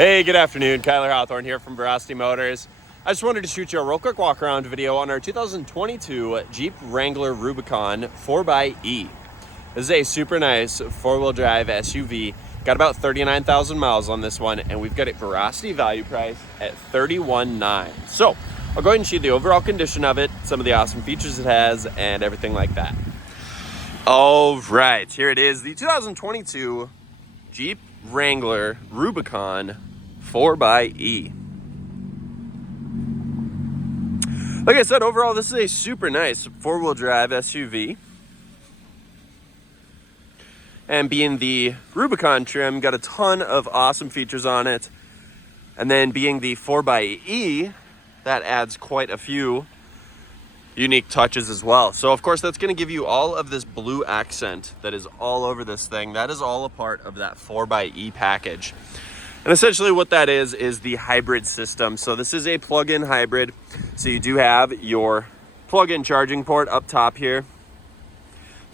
Hey, good afternoon. Kyler Hawthorne here from Veracity Motors. I just wanted to shoot you a real quick walk around video on our 2022 Jeep Wrangler Rubicon 4xe. This is a super nice four-wheel drive SUV. Got about 39,000 miles on this one, and we've got it Veracity value price at $31,900. So I'll go ahead and show you the overall condition of it, some of the awesome features it has, and everything like that. All right, here it is, the 2022 Jeep Wrangler Rubicon 4xe. Like I said, overall, this is a super nice four-wheel drive SUV. And being the Rubicon trim, got a ton of awesome features on it. And then being the 4xe, that adds quite a few unique touches as well. So of course, that's going to give you all of this blue accent that is all over this thing. That is all a part of that 4xe package. And essentially what that is the hybrid system. So this is a plug-in hybrid. So you do have your plug-in charging port up top here.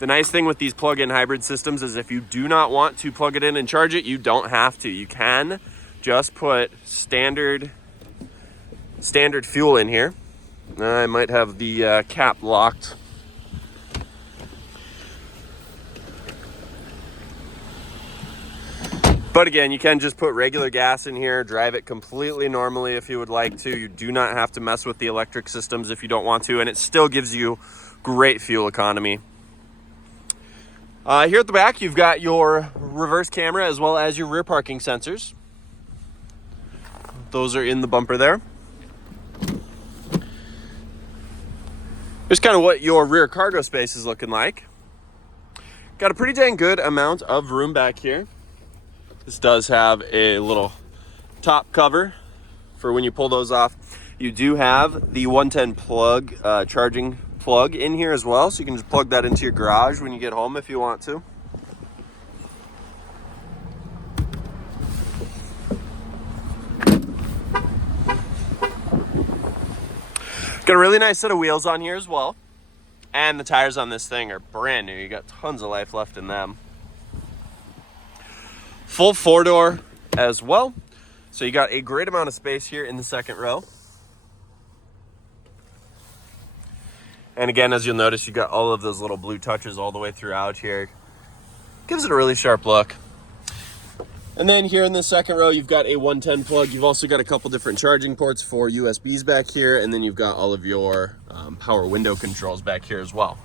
The nice thing with these plug-in hybrid systems is if you do not want to plug it in and charge it, you don't have to. You can just put standard fuel in here. I might have the cap locked. But again, you can just put regular gas in here, drive it completely normally if you would like to. You do not have to mess with the electric systems if you don't want to, and it still gives you great fuel economy. Here at the back, you've got your reverse camera as well as your rear parking sensors. Those are in the bumper there. Here's kind of what your rear cargo space is looking like. Got a pretty dang good amount of room back here. This does have a little top cover for when you pull those off. You do have the 110 plug, charging plug in here as well, so you can just plug that into your garage when you get home if you want to. Got a really nice set of wheels on here as well. And the tires on this thing are brand new. You got tons of life left in them. Full four-door as well. So you got a great amount of space here in the second row. And again, as you'll notice, you got all of those little blue touches all the way throughout here. Gives it a really sharp look. And then here in the second row, you've got a 110 plug. You've also got a couple different charging ports for USBs back here. And then you've got all of your power window controls back here as well.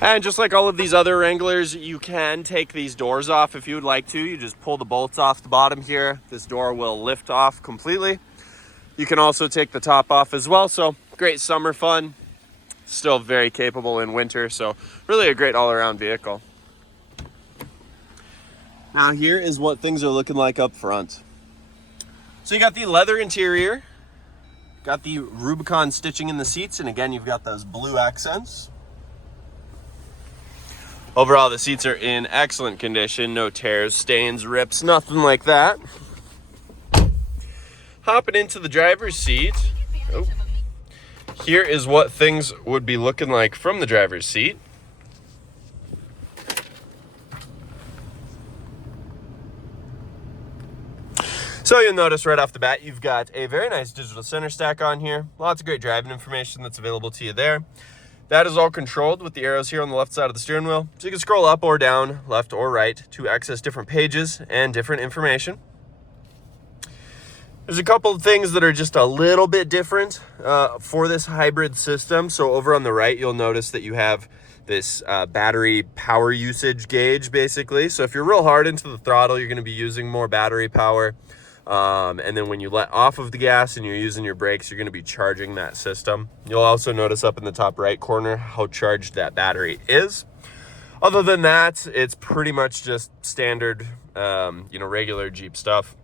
And just like all of these other Wranglers, you can take these doors off if you would like to. You just pull the bolts off the bottom here. This door will lift off completely. You can also take the top off as well. So great summer fun. Still very capable in winter. So really a great all-around vehicle. Now here is what things are looking like up front. So you got the leather interior. Got the Rubicon stitching in the seats. And again, you've got those blue accents. Overall, the seats are in excellent condition. No tears, stains, rips, nothing like that. Hopping into the driver's seat. Oh. Here is what things would be looking like from the driver's seat. So you'll notice right off the bat, you've got a very nice digital center stack on here. Lots of great driving information that's available to you there. That is all controlled with the arrows here on the left side of the steering wheel. So you can scroll up or down, left or right, to access different pages and different information. There's a couple of things that are just a little bit different for this hybrid system. So over on the right, you'll notice that you have this battery power usage gauge, basically. So if you're real hard into the throttle, you're going to be using more battery power. And then when you let off of the gas and you're using your brakes, you're going to be charging that system. You'll also notice up in the top right corner how charged that battery is. Other than that, it's pretty much just standard, regular Jeep stuff.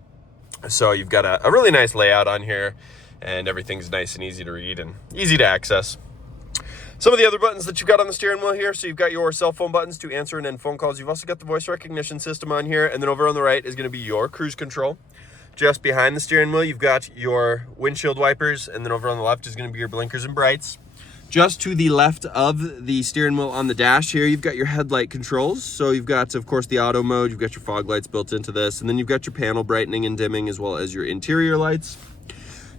So you've got a really nice layout on here, and everything's nice and easy to read and easy to access. Some of the other buttons that you've got on the steering wheel here, so you've got your cell phone buttons to answer and end phone calls. You've also got the voice recognition system on here, and then over on the right is going to be your cruise control. Just behind the steering wheel, you've got your windshield wipers, and then over on the left is going to be your blinkers and brights. Just to the left of the steering wheel on the dash here, you've got your headlight controls. So you've got, of course, the auto mode, you've got your fog lights built into this, and then you've got your panel brightening and dimming as well as your interior lights.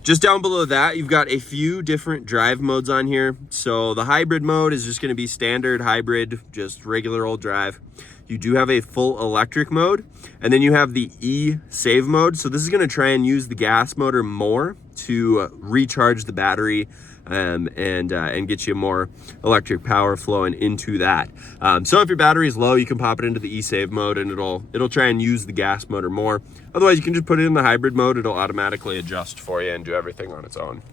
Just down below that, you've got a few different drive modes on here. So the hybrid mode is just gonna be standard hybrid, just regular old drive. You do have a full electric mode, and then you have the e-save mode. So this is gonna try and use the gas motor more to recharge the battery and get you more electric power flowing into that. So if your battery is low, you can pop it into the e-save mode and it'll try and use the gas motor more. Otherwise, you can just put it in the hybrid mode. It'll automatically adjust for you and do everything on its own.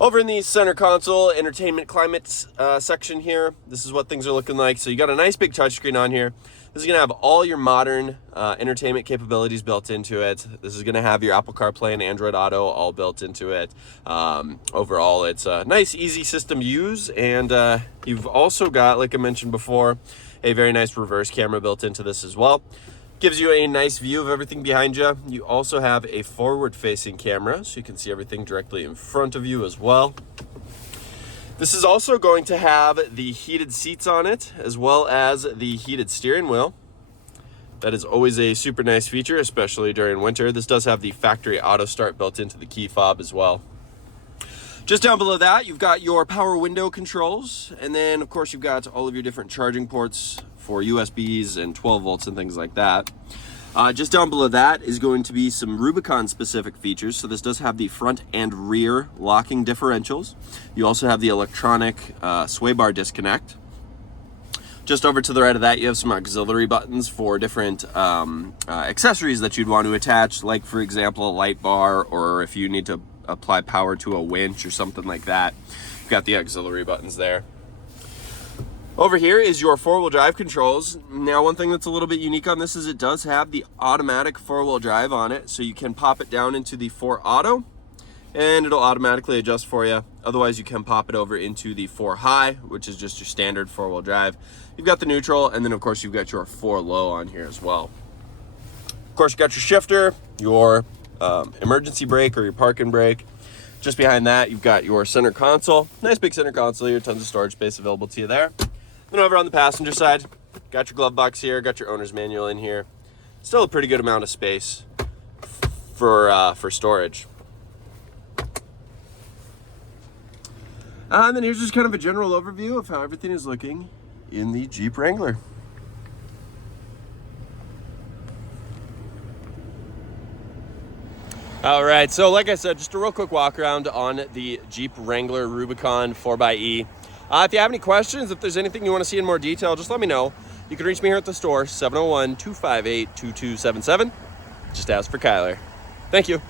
Over in the center console, entertainment climate section here, this is what things are looking like. So you got a nice big touchscreen on here. This is gonna have all your modern entertainment capabilities built into it. This is gonna have your Apple CarPlay and Android Auto all built into it. Overall, it's a nice, easy system to use. And you've also got, like I mentioned before, a very nice reverse camera built into this as well. Gives you a nice view of everything behind you. You also have a forward-facing camera, so you can see everything directly in front of you as well. This is also going to have the heated seats on it, as well as the heated steering wheel. That is always a super nice feature, especially during winter. This does have the factory auto start built into the key fob as well. Just down below that, you've got your power window controls, and then of course you've got all of your different charging ports for USBs and 12 volts and things like that. Just down below that is going to be some Rubicon specific features. So this does have the front and rear locking differentials. You also have the electronic sway bar disconnect. Just over to the right of that, you have some auxiliary buttons for different accessories that you'd want to attach, like for example, a light bar, or if you need to apply power to a winch or something like that. You've got the auxiliary buttons there. Over here is your four-wheel drive controls. Now, one thing that's a little bit unique on this is it does have the automatic four-wheel drive on it, so you can pop it down into the 4 Auto, and it'll automatically adjust for you. Otherwise, you can pop it over into the 4 High, which is just your standard four-wheel drive. You've got the neutral, and then of course you've got your 4 Low on here as well. Of course, you got your shifter, your emergency brake or your parking brake. Just behind that, you've got your center console. Nice big center console here, tons of storage space available to you there. Then over on the passenger side, got your glove box here, got your owner's manual in here. Still a pretty good amount of space for storage. And then here's just kind of a general overview of how everything is looking in the Jeep Wrangler. All right, so like I said, just a real quick walk around on the Jeep Wrangler Rubicon 4xe. If you have any questions, if there's anything you want to see in more detail, just let me know. You can reach me here at the store, 701-258-2277. Just ask for Kyler. Thank you.